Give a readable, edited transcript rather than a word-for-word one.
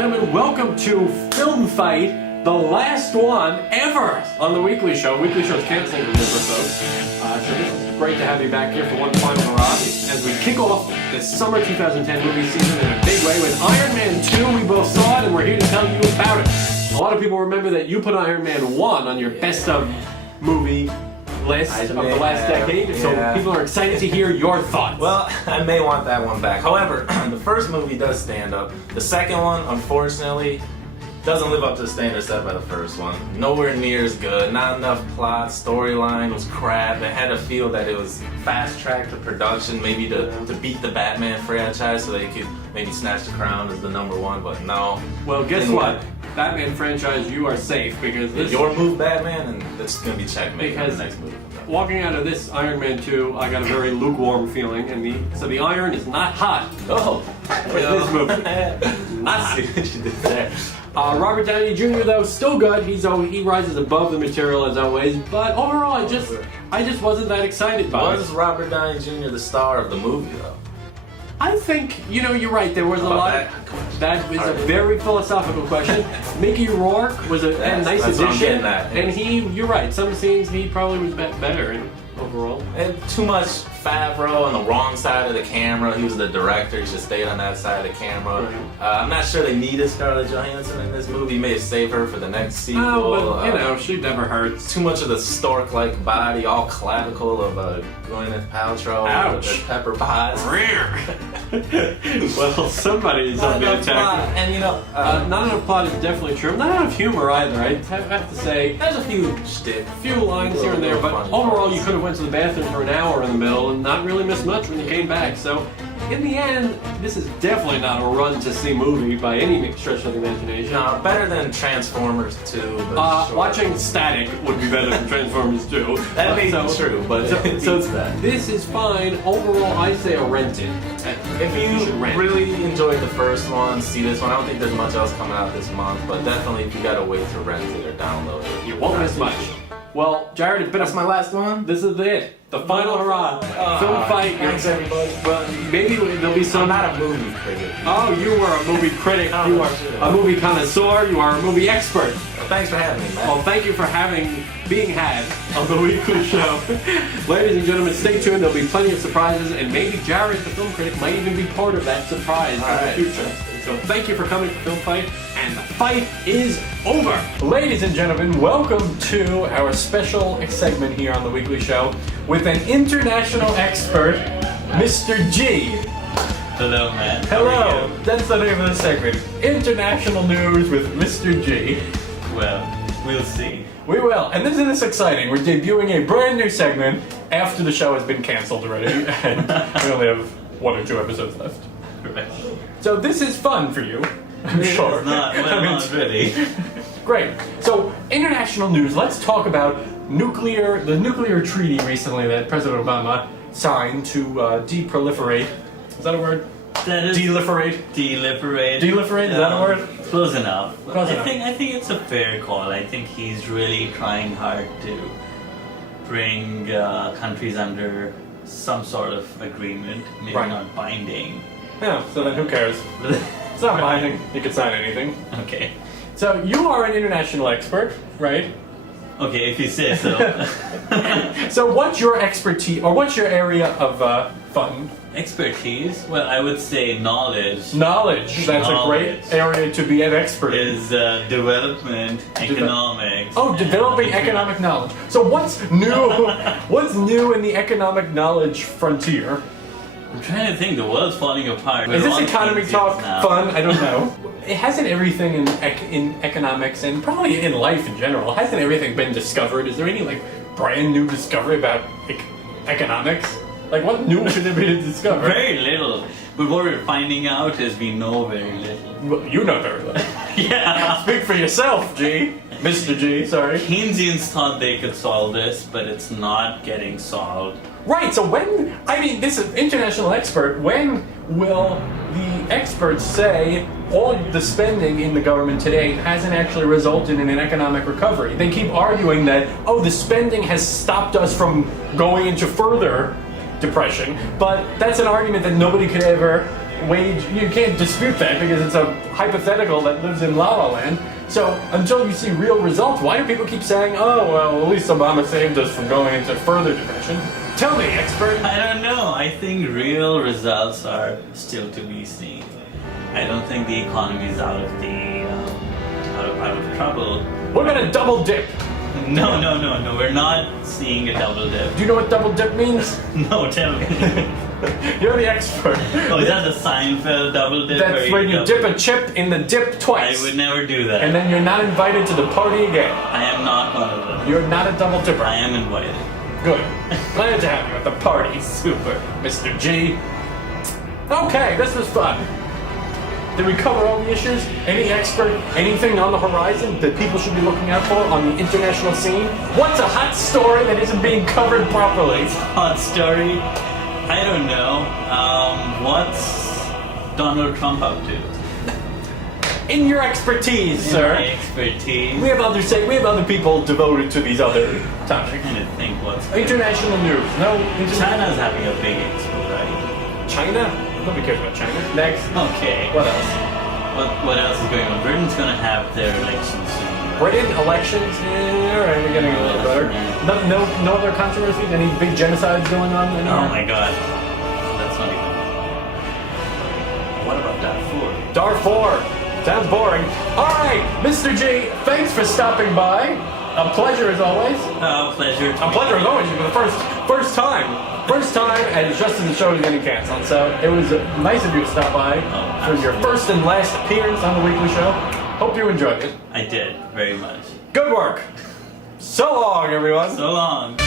gentlemen, welcome to Film Fight, the last one ever on the Weekly Show. Weekly Show's canceling, remember, folks. So this is great to have you back here for one final hurrah as we kick off the summer 2010 movie season in a big way with Iron Man 2. We both saw it and we're here to tell you about it. A lot of people remember that you put Iron Man 1 on your best of movie list of the last decade, so people are excited to hear your thoughts. Well, I may want that one back. However, the first movie does stand up. The second one, unfortunately, doesn't live up to the standard set by the first one. Nowhere near as good, not enough plot, storyline was crap. They had to feel that it was fast-tracked to production, maybe to beat the Batman franchise so they could maybe snatch the crown as the #1, but no. Well, guess what? Batman franchise, you are safe because this your move, Batman, and it's gonna be checkmate because the next movie. Walking out of this Iron Man 2, I got a very lukewarm feeling, and so the iron is not hot. Oh, for this movie, not hot. See what you did there. Robert Downey Jr. though, still good. He rises above the material as always, but overall, I just wasn't that excited by it. Was Robert Downey Jr. the star of the movie though? I think, you're right, there was a lot. That is a very philosophical question. Mickey Rourke was a nice addition. And you're right, some scenes he probably was better in overall. And too much Favreau on the wrong side of the camera. He was the director, he should stay on that side of the camera. Right. I'm not sure they needed Scarlett Johansson in this movie. He may have saved her for the next sequel. Oh, but she never hurts. Too much of the stork-like body, all clavicle of Gwyneth Paltrow. Ouch. With Pepper Potts. Well, somebody's on the attack. And not enough plot is definitely true. Not enough humor either. I have to say, there's a few lines here and there, but overall you could have went to the bathroom for an hour in the middle and not really missed much when you came back. So, in the end, this is definitely not a run-to-see movie by any stretch of the imagination. No, better than Transformers 2. Watching Static would be better than Transformers 2. That may be true, but so this is fine. Overall, I say a rent it. If you really enjoyed the first one, see this one. I don't think there's much else coming out this month, but definitely if you gotta wait to rent it or download it, you won't miss much. Well, Jared, it's been my last one. This is it. The final hurrah. Film Fight. Thanks, everybody. Well, maybe there'll be some. I'm not a movie critic. Oh, you are a movie critic. You are a movie connoisseur. You are a movie expert. Well, thanks for having me, man. Well, thank you for being had on the Weekly Show. Ladies and gentlemen, stay tuned. There'll be plenty of surprises, and maybe Jared, the film critic, might even be part of that surprise in the future. So thank you for coming to Film Fight, and the fight is over. Ladies and gentlemen, welcome to our special segment here on the Weekly Show with an international expert, Mr. G. Hello, man. Hello. That's the name of the segment. International News with Mr. G. Well, we'll see. We will. And this is exciting. We're debuting a brand new segment after the show has been canceled already, and we only have 1 or 2 episodes left. Right. So this is fun for you, I'm sure. It's not, not really. Great. So, international news. Let's talk about the nuclear treaty recently that President Obama signed to deproliferate. Is that a word? That is Deliberate. Deliberate. Is that a word? Close enough. Close enough. I think it's a fair call. I think he's really trying hard to bring countries under some sort of agreement, maybe not binding. Yeah, so then who cares? It's not binding. You can sign anything. Okay. So you are an international expert, right? Okay, if you say so. So what's your expertise, or what's your area of fun? Expertise? Well, I would say knowledge. Knowledge. That's a great area to be an expert in. Is development, economics. Developing economic knowledge. So what's new? What's new in the economic knowledge frontier? I'm trying to think. The world's falling apart. Is this economy talk fun? I don't know. It hasn't everything in economics and probably in life in general. Hasn't everything been discovered? Is there any brand new discovery about economics? What new should there be to discover? Very little. But what we're finding out is we know very little. Well, you know very little. Yeah. Speak for yourself, G. Mr. G, sorry. Keynesians thought they could solve this, but it's not getting solved. Right, so this is international expert, when will the experts say all the spending in the government today hasn't actually resulted in an economic recovery? They keep arguing that, the spending has stopped us from going into further depression, but that's an argument that nobody could ever you can't dispute that because it's a hypothetical that lives in La La Land. So until you see real results, why do people keep saying, oh, well, at least Obama saved us from going into further depression? Tell me, expert. I don't know. I think real results are still to be seen. I don't think the economy is out of trouble. We're gonna double dip. No. We're not seeing a double dip. Do you know what double dip means? No, tell me. You're the expert. Oh, is that the Seinfeld double dip? That's when you dip a chip in the dip twice. I would never do that. And then you're not invited to the party again. I am not one of them. You're not a double dipper. I am invited. Good. Glad to have you at the party. Super, Mr. G. Okay, this was fun. Did we cover all the issues? Any expert, anything on the horizon that people should be looking out for on the international scene? What's a hot story that isn't being covered properly? Hot story? I don't know. What's Donald Trump up to? In your expertise, sir. My expertise. We have other people devoted to these other I'm topics. trying to think what's International news. No. China's having a big expo, right? China? Nobody cares about China. Next. Okay. What else? What else is going on? Britain's gonna have their elections soon. Britain elections. Alright, we're getting a little better. No other controversies? Any big genocides going on anywhere? Oh my god. That's not even. What about Darfur? Darfur. Sounds boring. Alright, Mr. G, thanks for stopping by. A pleasure as always. Pleasure. A pleasure as always. For the first time. First time, and just as the show is getting canceled. So it was nice of you to stop by for your first and last appearance on the weekly show. Hope you enjoyed it. I did, very much. Good work. So long, everyone. So long.